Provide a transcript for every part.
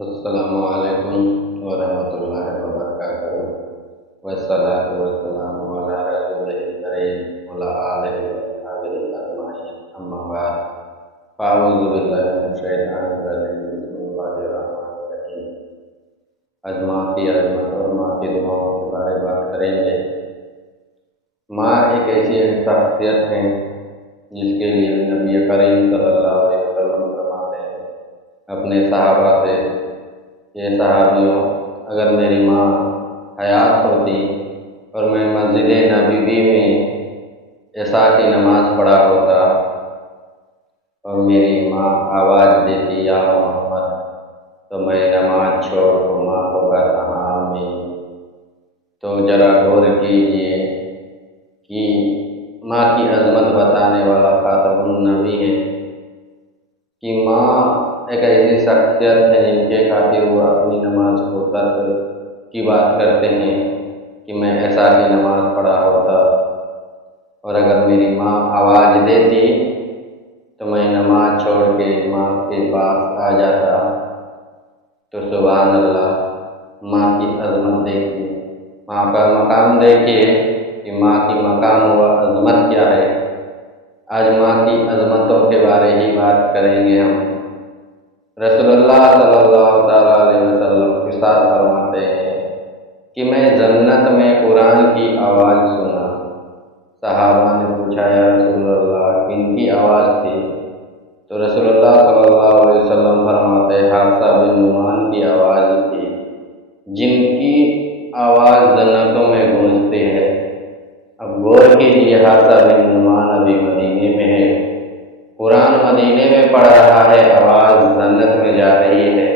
السلام علیکم ورحمۃ اللہ وبرکاتہ والصلاۃ والسلام علی رسول الکریم وعلی آلہ وصحبہ اجمعین اما بعد فاعوذ باللہ من الشیطان الرجیم بسم اللہ الرحمن الرحیم۔ آج ماں کی عظمت اور ماں کی دعاؤں کے بارے میں بات کریں گے۔ ماں ایک ایسی شخصیت ہے جس کے لیے نبی کریم صلی اللہ علیہ وسلم فرماتے ہیں اپنے صحابہ سے، یہ صحابیوں، اگر میری ماں حیات ہوتی اور میں مسجد نبوی میں عشاء کی نماز پڑھا ہوتا اور میری ماں آواز دیتی یا محمد، تو میں نماز چھوڑ کر ماں کو کہتا ہاں آمین۔ تو ذرا غور کیجیے کہ ماں کی عظمت بتانے والا خاتم النبی ہے کہ ماں ایک ایسی شخصیت ہے جن کے خاطر وہ اپنی نماز کو ترک کی بات کرتے ہیں کہ میں عشاء کی نماز پڑھا ہوتا اور اگر میری ماں آواز دیتی تو میں نماز چھوڑ کے ماں کے پاس آ جاتا۔ تو سبحان اللہ، ماں کی عظمت دیکھیے، ماں کا مقام دیکھیے کہ ماں کی مقام و عظمت کیا ہے۔ آج ماں کی عظمتوں کے بارے ہی بات کریں گے ہم۔ رسول اللہ صلی اللہ تعالیٰ علیہ وسلم ارشاد فرماتے ہیں کہ میں جنت میں قرآن کی آواز سنا۔ صحابہ نے پوچھا یا رسول اللہ کن کی آواز تھی؟ تو رسول اللہ صلی اللہ علیہ وسلم فرماتے ہیں حفصہ بن نعمان کی آواز تھی، جن کی آواز جنتوں میں گونجتی ہے۔ اب غور کیجیے، حفصہ بن نعمان ابھی مدینے میں ہے، قرآن مدینے میں پڑھ رہا ہے، آواز جنت میں جا رہی ہے۔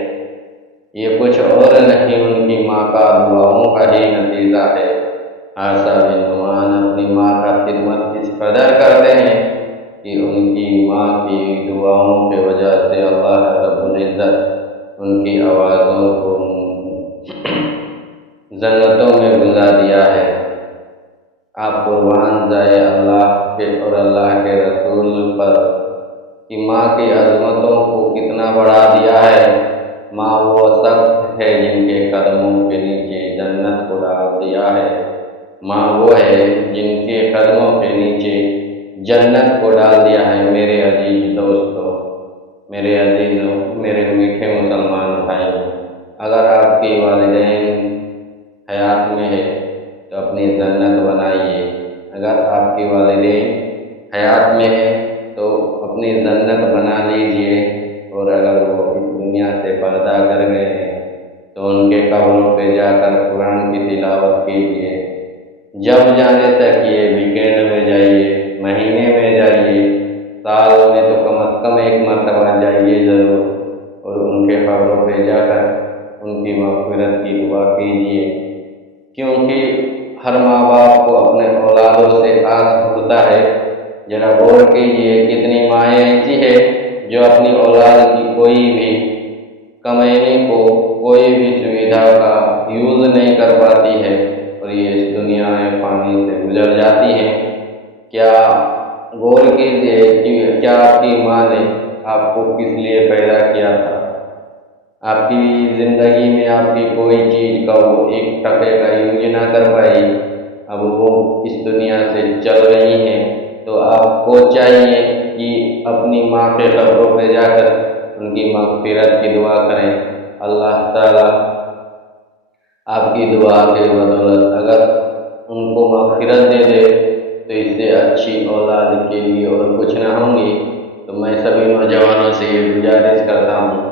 یہ کچھ اور نہیں، ان کی ماں کا دعاؤں کا ہی نتیجہ ہے۔ حفصہ بن نعمان اپنی ماں کا خدمت اس قدر کرتے ہیں کہ ان کی ماں کی دعاؤں کی وجہ سے اللہ رب العزت ان کی آوازوں کو جنتوں میں گنجا دیا ہے۔ آپ قربان جائے اللہ کے اور اللہ کے رسول پر کہ ماں کی عظمتوں کو کتنا بڑھا دیا ہے۔ ماں وہ شخص ہے جن کے قدموں کے نیچے جنت کو ڈال دیا ہے۔ ماں وہ ہے جن کے قدموں کے نیچے جنت کو ڈال دیا ہے۔ میرے عزیز دوستوں، میرے عزیزوں، میرے میٹھے مسلمان بھائی، اگر آپ کے والدین حیات میں ہے تو اپنی جنت بنائیے۔ اگر آپ کے والدین حیات میں ہے تو اپنی جنت بنا لیجیے، اور اگر وہ اس دنیا سے پردہ کر گئے ہیں تو ان کے قبروں پہ جا کر قرآن کی تلاوت کیجیے۔ جب جانے تک یہ ویکینڈ میں جائیے، مہینے میں جائیے، سال میں تو کم از کم ایک مرتبہ جائیے ضرور، اور ان کے قبروں پہ جا کر ان کی مغفرت کی دعا کیجیے، کیونکہ ہر ماں باپ کو اپنے اولادوں سے آس ہوتا ہے۔ ذرا غور کیجیے، کتنی مائیں ایسی ہے جو اپنی اولاد کی کوئی بھی کمائنی کو، کوئی بھی سویدھا کا یوز نہیں کر پاتی ہے اور یہ اس دنیا میں پانی سے گزر جاتی ہیں۔ کیا غور کیجیے کہ کیا آپ کی ماں نے آپ کو کس لیے پیدا کیا تھا؟ آپ کی زندگی میں آپ کی کوئی چیز کا وہ ایک ٹکے کا یوز نہ کر پائی، اب وہ اس دنیا سے چل رہی ہیں، تو آپ کو چاہیے کہ اپنی ماں کے قبروں پہ جا کر ان کی مغفرت کی دعا کریں۔ اللہ تعالیٰ آپ کی دعا کے بدولت اگر ان کو مغفرت دے دے تو اس سے اچھی اولاد کے لیے اور کچھ نہ ہوں گی۔ تو میں سبھی نوجوانوں سے یہ گزارش کرتا ہوں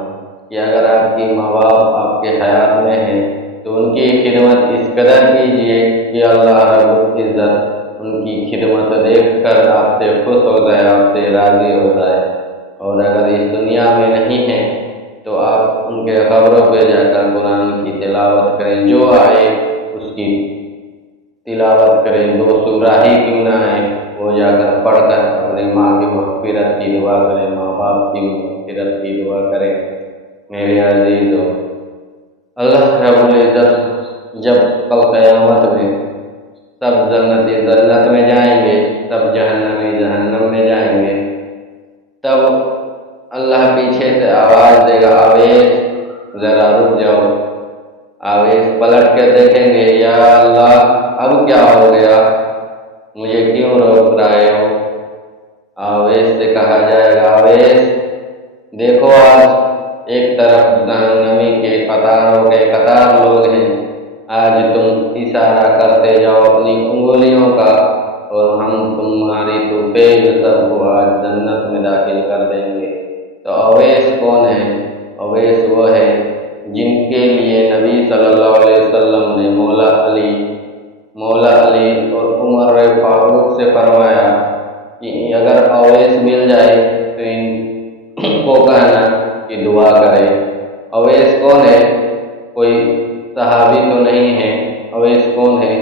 کہ اگر آپ کی ماں باپ آپ کے حیات میں ہیں تو ان کی خدمت اس قدر کیجیے کہ اللہ رب العزت ان کی خدمت دیکھ کر آپ سے خوش ہو جائے، آپ سے راضی ہو جائے۔ اور اگر اس دنیا میں نہیں ہیں تو آپ ان کے قبروں پہ جا کر قرآن کی تلاوت کریں، جو آئے اس کی تلاوت کریں، 2 سورہ ہی کیوں نہ ہے، وہ جا کر پڑھ کر اپنے ماں کی مغفرت کی دعا کریں، ماں باپ کی مغفرت کی دعا کریں۔ میرے عزیزوں، اللہ رب العزت جب کل قیامت میں سب جنتی جنت میں جائیں گے، تب جہنمی جہنم میں جائیں گے، تب اللہ پیچھے سے آواز دے گا، آویش ذرا رک جاؤ۔ آویس پلٹ کے دیکھیں گے، یا اللہ اب کیا ہو گیا، مجھے کیوں روک رہے ہو؟ آویس سے کہا جائے گا، آویس دیکھو آج ایک طرف جہنمی کے قطاروں کے قطار لوگ ہیں، آج تم اشارہ کرتے جاؤ اپنی انگلیوں کا اور ہم تمہاری توفیل سب کو آج جنت میں داخل کر دیں گے۔ تو اویس کون ہے؟ اویس وہ ہے جن کے لیے نبی صلی اللہ علیہ وسلم نے مولا علی اور عمر فاروق سے فرمایا کہ اگر اویس مل جائے تو ان کو کہنا کہ دعا کرے۔ اویس کون ہے؟ کوئی صحابی تو نہیں ہے۔ اویس کون ہے؟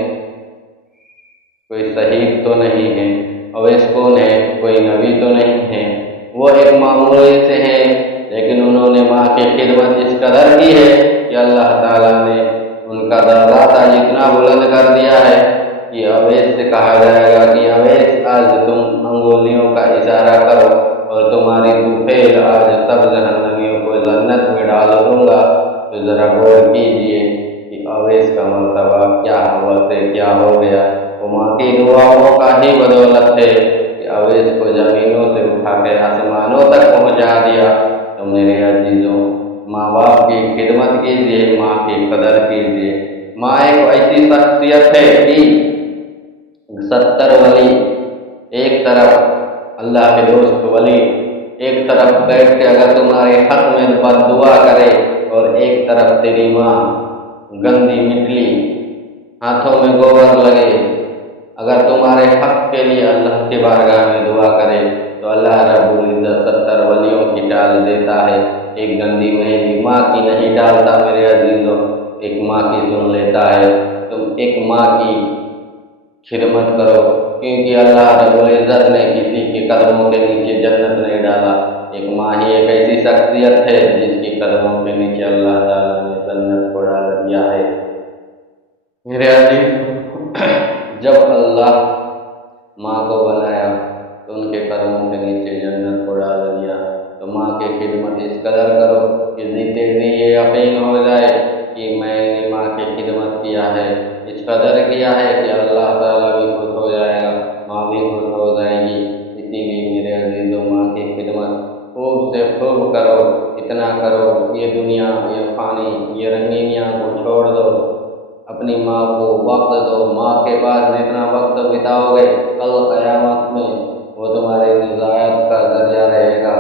کوئی شہید تو نہیں ہے۔ اویس کون ہے؟ کوئی نبی تو نہیں ہے۔ وہ ایک معمولی سے ہیں، لیکن انہوں نے ماں کی خدمت اس قدر کی ہے کہ اللہ تعالیٰ نے ان کا درجہ اتنا بلند کر دیا ہے کہ اویس سے کہا جائے گا کہ اویس آج تم انگلیوں کا اشارہ کرو اور تمہاری توفیل آج سب جہنمیوں کو جنت میں ڈال دوں گا۔ تو ذرا غور کیجیے کہ اویس کا مرتبہ کیا ہوا سے کیا ہو گیا۔ وہ ماں کی دعاؤں کا ہی بدولت ہے کہ اویس کو زمینوں سے اٹھا کے آسمانوں تک پہنچا دیا۔ تو میرے عزیزوں، ماں باپ کی خدمت کیجیے، ماں کی قدر کیجیے۔ ماں ایک ایسی شخصیت ہے کہ 70 ولی ایک طرف، اللہ کے دوست ولی ایک طرف بیٹھ کے اگر تمہارے حق میں بد دعا کرے اور ایک طرف تیری ماں گندی مٹلی ہاتھوں میں گوبر لگے، اگر تمہارے حق کے لیے اللہ کی بارگاہ میں دعا کرے تو اللہ رب العزت 70 ولیوں کی ڈال دیتا ہے، ایک گندی مہندی ماں کی نہیں ڈالتا میرے عزیزوں، ایک ماں کی سن لیتا ہے۔ تم ایک ماں کی خدمت کرو، کیونکہ اللہ رب العزت نے کسی کے قدموں کے نیچے جنت نہیں ڈالا۔ ایک ماں ہی ایک ایسی شخصیت ہے جس کی قدموں کے نیچے اللہ تعالیٰ نے جنت کو ڈال دیا ہے۔ میرے عزیز، جب اللہ ماں کو بنایا تو ان کے قدموں کے نیچے جنت کو ڈال دیا، تو ماں کی خدمت اس قدر کرو کہ جیتے جی یہ یقین ہو جائے کہ میں نے ماں کی خدمت کیا ہے، اس قدر کیا ہے کہ اللہ تعالیٰ بھی خوش ہو جائے گا، ماں بھی خوش ہو جائے گی۔ اسی لیے میرے عزیزوں، ماں کی خدمت خوب سے خوب کرو، اتنا کرو یہ دنیا، یہ فانی، یہ رنگینیاں کو چھوڑ دو، اپنی ماں کو وقت دو۔ ماں کے پاس جتنا وقت بتاؤ گے کل قیامت میں وہ تمہاری نجات کا ذریعہ رہے گا۔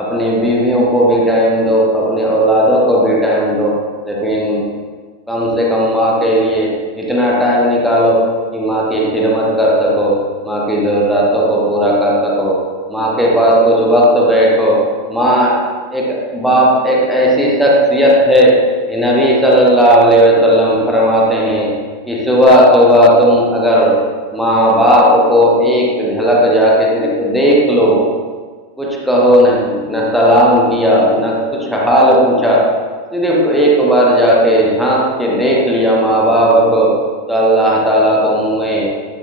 اپنی بیویوں کو بھی ٹائم دو، اپنے اولادوں کو بھی ٹائم دو، لیکن کم سے کم ماں کے لیے اتنا ٹائم نکالو کہ ماں کی خدمت کر سکو، ماں کی ضرورتوں کو پورا کر سکو، ماں کے پاس کچھ وقت بیٹھو۔ ماں باپ ایک ایسی شخصیت ہے کہ نبی صلی اللہ علیہ وسلم فرماتے ہیں کہ صبح صبح تم اگر ماں باپ کو ایک جھلک جا کے صرف دیکھ لو، کچھ کہو نہ سلام کیا نہ کچھ حال پوچھا، صرف ایک بار جا کے جھانک کے دیکھ لیا ماں باپ کو، تو اللہ تعالیٰ تمہیں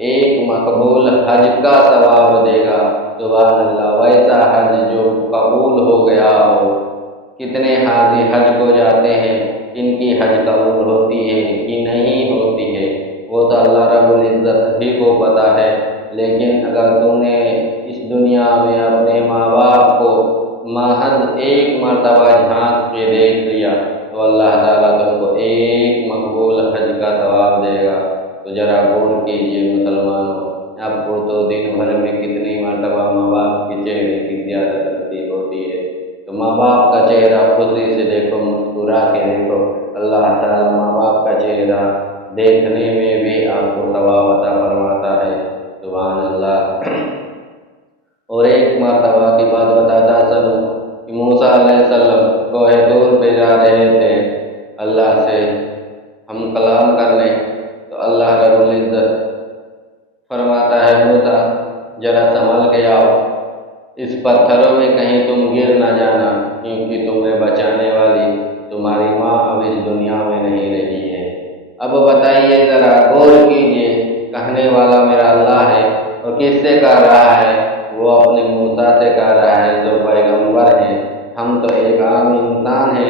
ایک مقبول حج کا ثواب دے گا۔ سبحان اللہ، ویسا حج جو قبول ہو گیا ہو۔ کتنے حاجی حج کو جاتے ہیں، ان کی حج قبول ہوتی ہے کہ نہیں ہوتی ہے وہ تو اللہ رب العزت ہی کو پتہ ہے، لیکن اگر تم نے اس دنیا میں اپنے ماں باپ کو محض ایک مرتبہ جھانک کے دیکھ لیا تو اللہ تعالیٰ تم کو ایک مقبول حج کا ثواب دے گا۔ تو ذرا غور کیجیے مسلمانوں، آپ کو تو دن بھر میں کتنی مرتبہ ماں باپ کے چہرے کی زیادت نصیب ہوتی ہے؟ تو ماں باپ کا چہرہ خوشی سے دیکھو، مسکرا کے دیکھو، اللہ تعالیٰ ماں باپ کا چہرہ دیکھنے میں بھی آپ کو ثواب عطا فرماتا ہے۔ سبحان اللہ۔ اور ایک مرتبہ کی بات بتاتا چلوں کہ موسیٰ علیہ السلام کوہ طور پہ جا رہے تھے اللہ سے ہم کلام کرنے، تو اللہ رب العزت فرماتا ہے موسیٰ ذرا سنبھل کے آؤ، اس پتھروں میں کہیں تم گر نہ جانا، کیونکہ تمہیں بچانے والی تمہاری ماں اب اس دنیا میں نہیں رہی ہے۔ اب بتائیے، ذرا غور کیجیے، کہنے والا میرا اللہ ہے اور کس سے کہہ رہا ہے؟ وہ اپنے موسیٰ سے کہہ رہا ہے جو پیغمبر ہیں، ہم تو ایک عام انسان ہیں،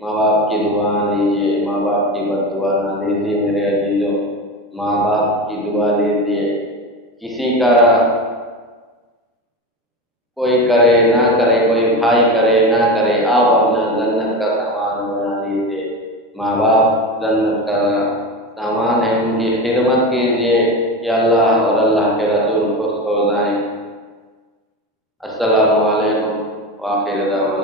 ماں باپ کی دعا لیجیے، ماں باپ کی بد دعا نہ لیجیے میرے عزیزوں، ماں باپ کی دعا لیجیے۔ کسی کا کوئی کرے نہ کرے، کوئی بھائی کرے نہ کرے، آپ اپنا جنت کا سامان بنا لیجیے۔ ماں باپ جنت کا سامان ہے، ان کی خدمت کیجیے کہ اللہ اور اللہ کے رسول خوش ہو جائیں۔ السلام علیکم وآخر دعوانا۔